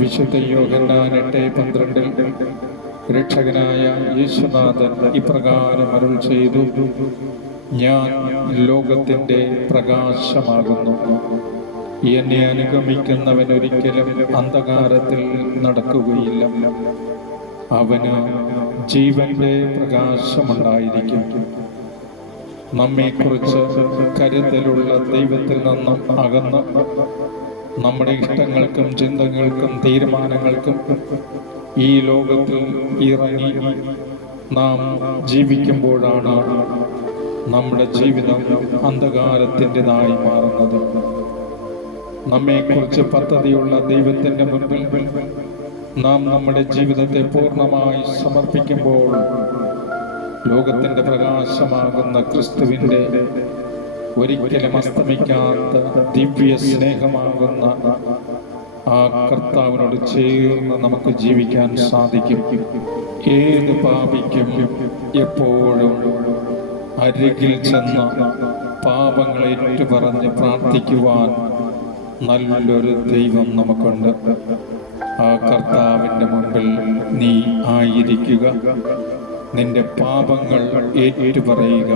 വിശുദ്ധ യോഹന്നാൻ 8:12 രക്ഷകനായ യേശുനാഥൻ ഇപ്രകാരം അരുൾ ചെയ്തു, ഞാൻ ലോകത്തിൻ്റെ പ്രകാശമാകുന്നു. എന്നെ അനുഗമിക്കുന്നവൻ ഒരിക്കലും അന്ധകാരത്തിൽ നടക്കുകയില്ല, അവന് ജീവന്റെ പ്രകാശമുണ്ടായിരിക്കും. നമ്മെക്കുറിച്ച് കരുതലുള്ള ദൈവത്തിൽ നിന്നും അകന്ന് നമ്മുടെ ഇഷ്ടങ്ങൾക്കും ചിന്തകൾക്കും തീരുമാനങ്ങൾക്കും ഈ ലോകത്തിൽ ഇറങ്ങി നാം ജീവിക്കുമ്പോഴാണ് നമ്മുടെ ജീവിതം അന്ധകാരത്തിൻ്റെതായി മാറുന്നത്. നമ്മെക്കുറിച്ച് പദ്ധതിയുള്ള ദൈവത്തിൻ്റെ മുൻപിൽ നാം നമ്മുടെ ജീവിതത്തെ പൂർണ്ണമായി സമർപ്പിക്കുമ്പോൾ ലോകത്തിൻ്റെ പ്രകാശമാകുന്ന ക്രിസ്തുവിൻ്റെ ഒരിക്കലും അസ്തമിക്കാത്ത ദിവ്യ സ്നേഹമാകുന്ന ആ കർത്താവിനോട് ചേർന്ന് നമുക്ക് ജീവിക്കാൻ സാധിക്കും. ഏത് പാപിക്കും എപ്പോഴും അരികിൽ ചെന്ന് പാപങ്ങളെ ഏറ്റുപറഞ്ഞ് പ്രാർത്ഥിക്കുവാൻ നല്ലൊരു ദൈവം നമുക്കുണ്ട്. ആ കർത്താവിൻ്റെ മുൻപിൽ നീ ആയിരിക്കുക, നിന്റെ പാപങ്ങൾ ഏറ്റുപറയുക,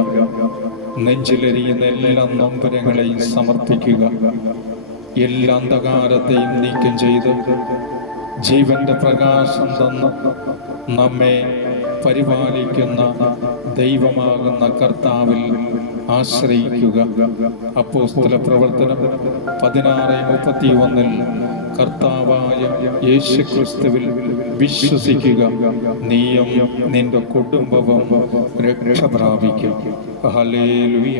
നെഞ്ചിലെരിയുന്ന എല്ലാ നൊമ്പരങ്ങളെയും സമർപ്പിക്കുക. എല്ലാ അന്ധകാരത്തെയും നീക്കം ചെയ്ത് ജീവന്റെ പ്രകാശം തന്ന് നമ്മെ പരിപാലിക്കുന്ന ദൈവമാകുന്ന കർത്താവിൽ ആശ്രയിക്കുക. അപ്പോസ്തല പ്രവർത്തനം 16:31 കർത്താവായ യേശുക്രിസ്തുവിൽ വിശ്വസിക്കുക, നീയും നിന്റെ കുടുംബവും രക്ഷ പ്രാപിക്കും. ഹല്ലേലൂയ.